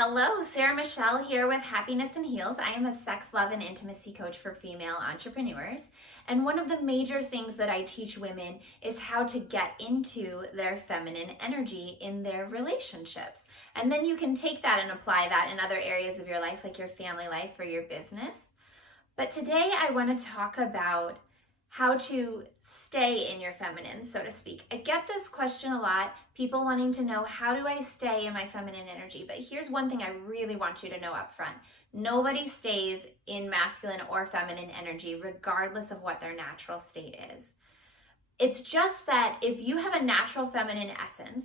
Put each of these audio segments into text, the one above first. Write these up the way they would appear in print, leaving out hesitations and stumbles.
Hello, Sarah Michelle here with Happiness and Heals. I am a sex, love, and intimacy coach for female entrepreneurs. And one of the major things that I teach women is how to get into their feminine energy in their relationships. And then you can take that and apply that in other areas of your life, like your family life or your business. But today I want to talk about how to stay in your feminine, so to speak. I get this question a lot, people wanting to know, how do I stay in my feminine energy? But here's one thing I really want you to know up front. Nobody stays in masculine or feminine energy regardless of what their natural state is. It's just that if you have a natural feminine essence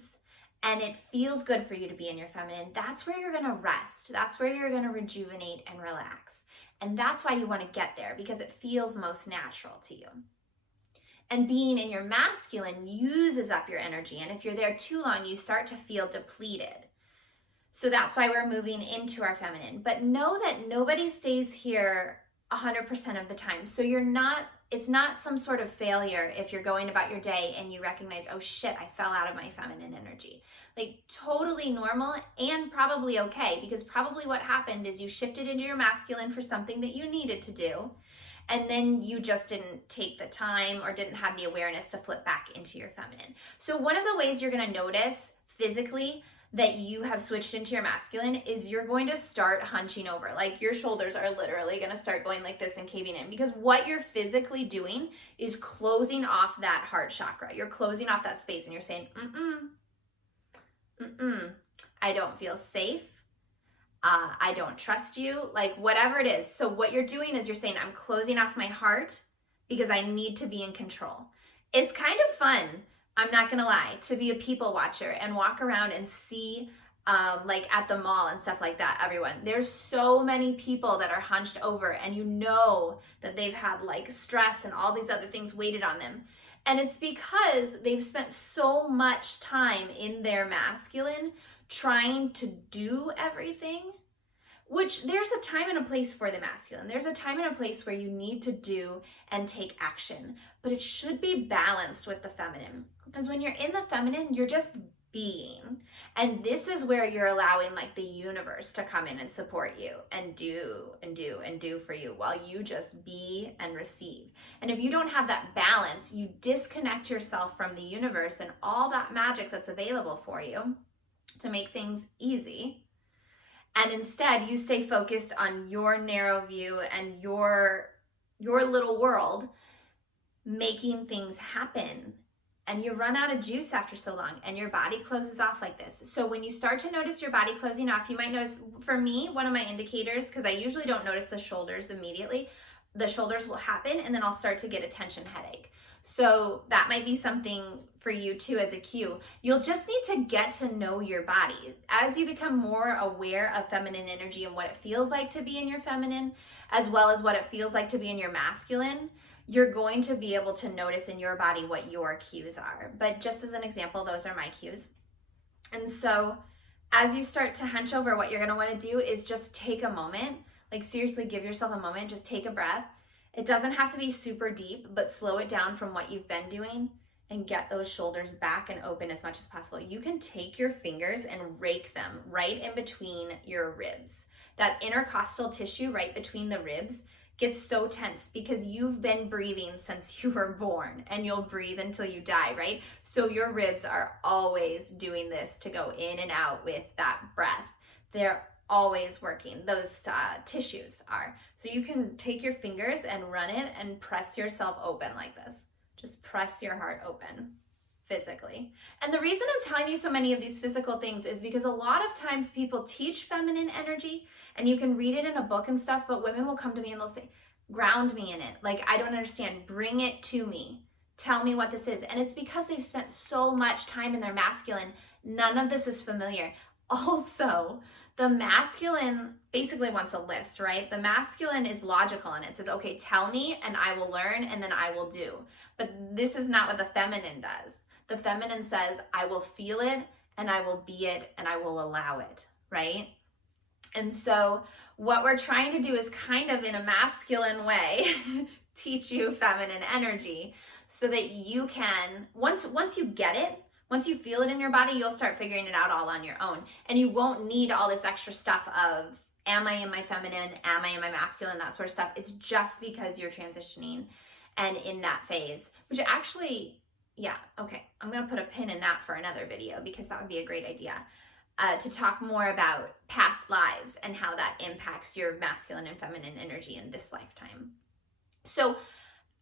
and it feels good for you to be in your feminine, that's where you're going to rest. That's where you're going to rejuvenate and relax. And that's why you want to get there, because it feels most natural to you. And being in your masculine uses up your energy. And if you're there too long, you start to feel depleted. So that's why we're moving into our feminine. But know that nobody stays here 100% of the time. So it's not some sort of failure if you're going about your day and you recognize, oh shit, I fell out of my feminine energy. Like, totally normal and probably okay, because probably what happened is you shifted into your masculine for something that you needed to do. And then you just didn't take the time or didn't have the awareness to flip back into your feminine. So one of the ways you're going to notice physically that you have switched into your masculine is you're going to start hunching over. Like, your shoulders are literally going to start going like this and caving in, because what you're physically doing is closing off that heart chakra. You're closing off that space and you're saying, I don't feel safe. I don't trust you, like whatever it is. So what you're doing is you're saying, I'm closing off my heart because I need to be in control. It's kind of fun, I'm not gonna lie, to be a people watcher and walk around and see like at the mall and stuff like that, everyone. There's so many people that are hunched over, and you know that they've had like stress and all these other things weighted on them. And it's because they've spent so much time in their masculine trying to do everything, which there's a time and a place for the masculine. There's a time and a place where you need to do and take action, but it should be balanced with the feminine. Because when you're in the feminine, you're just being. And this is where you're allowing like the universe to come in and support you and do and do and do for you while you just be and receive. And if you don't have that balance, you disconnect yourself from the universe and all that magic that's available for you to make things easy. And instead you stay focused on your narrow view and your little world, making things happen. And you run out of juice after so long and your body closes off like this. So when you start to notice your body closing off, you might notice, for me, one of my indicators, because I usually don't notice the shoulders immediately, the shoulders will happen and then I'll start to get a tension headache. So that might be something for you too as a cue. You'll just need to get to know your body. As you become more aware of feminine energy and what it feels like to be in your feminine, as well as what it feels like to be in your masculine, you're going to be able to notice in your body what your cues are. But just as an example, those are my cues. And so as you start to hunch over, what you're gonna wanna do is just take a moment, like seriously give yourself a moment, just take a breath. It doesn't have to be super deep, but slow it down from what you've been doing and get those shoulders back and open as much as possible. You can take your fingers and rake them right in between your ribs. That intercostal tissue right between the ribs gets so tense because you've been breathing since you were born, and you'll breathe until you die, right? So your ribs are always doing this to go in and out with that breath. They're always working. Those tissues are. So you can take your fingers and run it and press yourself open like this. Just press your heart open physically. And the reason I'm telling you so many of these physical things is because a lot of times people teach feminine energy and you can read it in a book and stuff, but women will come to me and they'll say, ground me in it. Like, I don't understand. Bring it to me. Tell me what this is. And it's because they've spent so much time in their masculine. None of this is familiar. Also, the masculine basically wants a list, right? The masculine is logical and it says, okay, tell me and I will learn and then I will do. But this is not what the feminine does. The feminine says, I will feel it and I will be it and I will allow it, right? And so what we're trying to do is kind of in a masculine way, teach you feminine energy so that you can, once you get it, Once you feel it in your body, you'll start figuring it out all on your own. And you won't need all this extra stuff of, am I in my feminine? Am I in my masculine? That sort of stuff. It's just because you're transitioning and in that phase, which actually, yeah, okay. I'm going to put a pin in that for another video because that would be a great idea. To talk more about past lives and how that impacts your masculine and feminine energy in this lifetime. So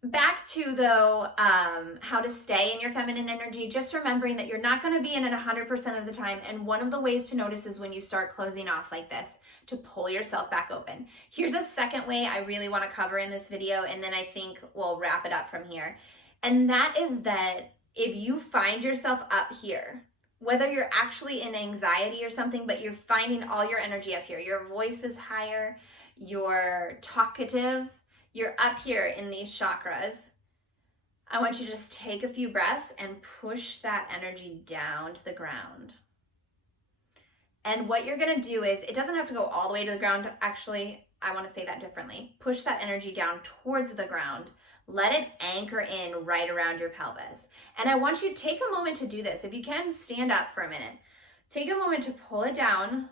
back to, though, how to stay in your feminine energy, just remembering that you're not going to be in it 100% of the time. And one of the ways to notice is when you start closing off like this, to pull yourself back open. Here's a second way I really want to cover in this video, and then I think we'll wrap it up from here. And that is that if you find yourself up here, whether you're actually in anxiety or something, but you're finding all your energy up here, your voice is higher, you're talkative, you're up here in these chakras, I want you to just take a few breaths and push that energy down to the ground. And what you're gonna do is, it doesn't have to go all the way to the ground, actually, I wanna say that differently. Push that energy down towards the ground. Let it anchor in right around your pelvis. And I want you to take a moment to do this. If you can, stand up for a minute. Take a moment to pull it down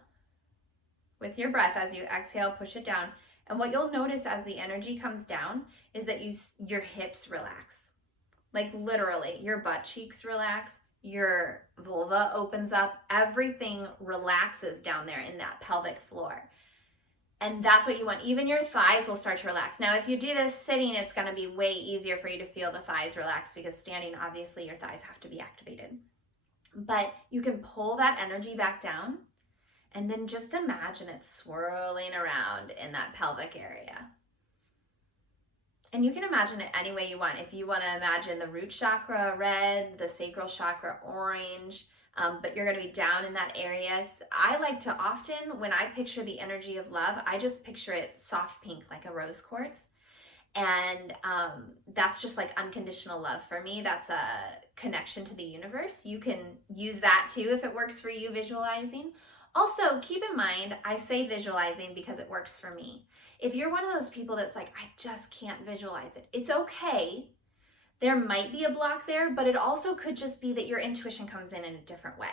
with your breath as you exhale, push it down. And what you'll notice as the energy comes down is that your hips relax. Like literally, your butt cheeks relax, your vulva opens up, everything relaxes down there in that pelvic floor. And that's what you want. Even your thighs will start to relax. Now, if you do this sitting, it's going to be way easier for you to feel the thighs relax, because standing, obviously, your thighs have to be activated. But you can pull that energy back down and then just imagine it swirling around in that pelvic area. And you can imagine it any way you want. If you want to imagine the root chakra red, the sacral chakra orange, but you're going to be down in that area. I like to often, when I picture the energy of love, I just picture it soft pink, like a rose quartz. And that's just like unconditional love for me. That's a connection to the universe. You can use that too if it works for you, visualizing. Also, keep in mind, I say visualizing because it works for me. If you're one of those people that's like, I just can't visualize it, it's okay. There might be a block there, but it also could just be that your intuition comes in a different way.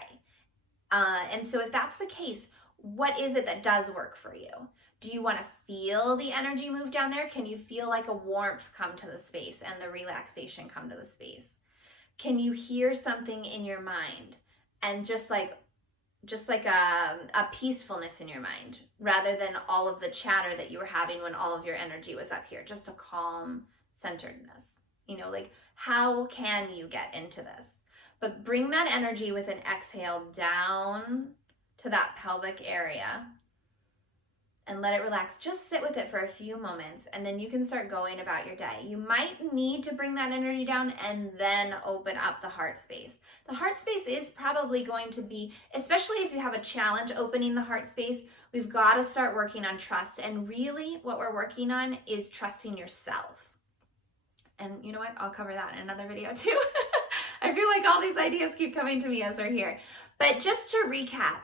And so if that's the case, what is it that does work for you? Do you want to feel the energy move down there? Can you feel like a warmth come to the space and the relaxation come to the space? Can you hear something in your mind and just like a peacefulness in your mind, rather than all of the chatter that you were having when all of your energy was up here? Just a calm centeredness. You know, like, how can you get into this? But bring that energy with an exhale down to that pelvic area and let it relax. Just sit with it for a few moments, and then you can start going about your day. You might need to bring that energy down and then open up the heart space. The heart space is probably going to be, especially if you have a challenge opening the heart space, we've got to start working on trust. And really what we're working on is trusting yourself. And you know what? I'll cover that in another video too. I feel like all these ideas keep coming to me as we're here. But just to recap,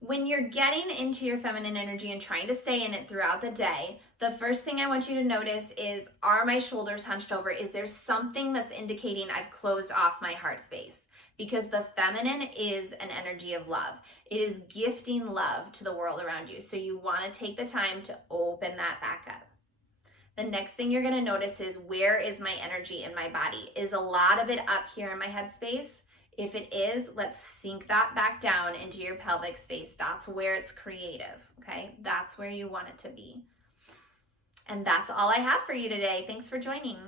when you're getting into your feminine energy and trying to stay in it throughout the day, the first thing I want you to notice is, are my shoulders hunched over? Is there something that's indicating I've closed off my heart space? Because the feminine is an energy of love. It is gifting love to the world around you. So you want to take the time to open that back up. The next thing you're going to notice is, where is my energy in my body? Is a lot of it up here in my head space? If it is, let's sink that back down into your pelvic space. That's where it's creative, okay? That's where you want it to be. And that's all I have for you today. Thanks for joining.